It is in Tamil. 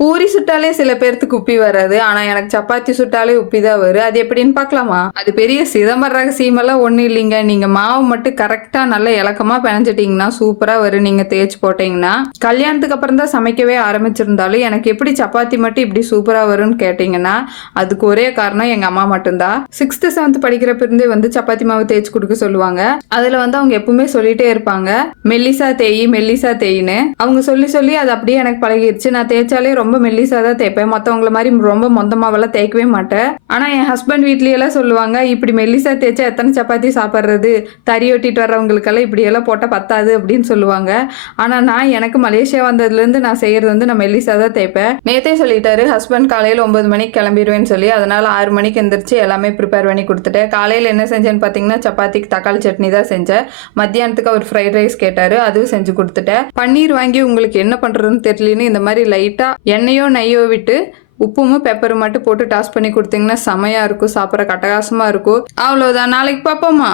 பூரி சுட்டாலே சில பேர்த்துக்கு உப்பி வராது, ஆனா எனக்கு சப்பாத்தி சுட்டாலே உப்பி தான் வரும். அது எப்படின்னு பார்க்கலாமா? அது பெரிய சிதம்பர ரகசியமெல்லாம் ஒன்றும் இல்லைங்க. நீங்க மாவு மட்டும் கரெக்டா நல்லா இலக்கமா பிணைஞ்சிட்டீங்கன்னா சூப்பரா வரும். நீங்க தேய்ச்சி போட்டீங்கன்னா கல்யாணத்துக்கு அப்புறம் தான் சமைக்கவே ஆரம்பிச்சிருந்தாலும் எனக்கு எப்படி சப்பாத்தி மட்டும் இப்படி சூப்பரா வரும்னு கேட்டீங்கன்னா அதுக்கு ஒரே காரணம் எங்க அம்மா மட்டும்தான். 6th 7th படிக்கிறப்ப இருந்தே வந்து சப்பாத்தி மாவு தேய்ச்சி கொடுக்க சொல்லுவாங்க. அதுல வந்து அவங்க எப்பவுமே சொல்லிட்டே இருப்பாங்க, மெல்லிசா தேய் மெல்லிசா தேயின்னு. அவங்க சொல்லி சொல்லி அது அப்படியே எனக்கு பழகிடுச்சு. நான் தேய்ச்சாலே ரொம்ப மெல்லிசா தான் தேய்ப்பேன். மற்றவங்கள மாதிரி ரொம்ப மொந்தமாவெல்லாம் தேய்க்கவே மாட்டேன். ஆனால் என் ஹஸ்பண்ட் வீட்லையெல்லாம் சொல்லுவாங்க, இப்படி மெல்லிசா தேய்ச்சா எத்தனை சப்பாத்தி சாப்பிட்றது, தறி ஒட்டிட்டு வர்றவங்களுக்கெல்லாம் இப்படியெல்லாம் போட்டால் பத்தாது அப்படின்னு சொல்லுவாங்க. ஆனால் நான் எனக்கு மலேசியா வந்ததுலேருந்து நான் செய்கிறது வந்து நான் மெல்லிசா தான் தேய்ப்பேன். நேற்றே சொல்லிட்டாரு ஹஸ்பண்ட் காலையில் 9 மணிக்கு கிளம்பிடுவேன்னு சொல்லி. அதனால் 6 மணிக்கு எந்திரிச்சு எல்லாமே ப்ரிப்பேர் பண்ணி கொடுத்துட்டேன். காலையில் என்ன செஞ்சேன்னு பார்த்தீங்கன்னா சப்பாத்திக்கு தக்காளி சட்னி தான் செஞ்சேன். மத்தியானத்துக்கு அவர் ஃப்ரைட் ரைஸ் கேட்டார், அதுவும் செஞ்சு கொடுத்துட்டேன். பன்னீர் வாங்கி உங்களுக்கு என்ன பண்ணுறதுன்னு தெரியலன்னு இந்த மாதிரி லைட்டாக எண்ணெயோ நெய்யோ விட்டு உப்பும் பெப்பரும் மட்டும் போட்டு டாஸ் பண்ணி கொடுத்தீங்கன்னா செமையா இருக்கும். சாப்பிட்ற கட்டகாசமா இருக்கும். அவ்வளோதான். நாளைக்கு பார்ப்போமா?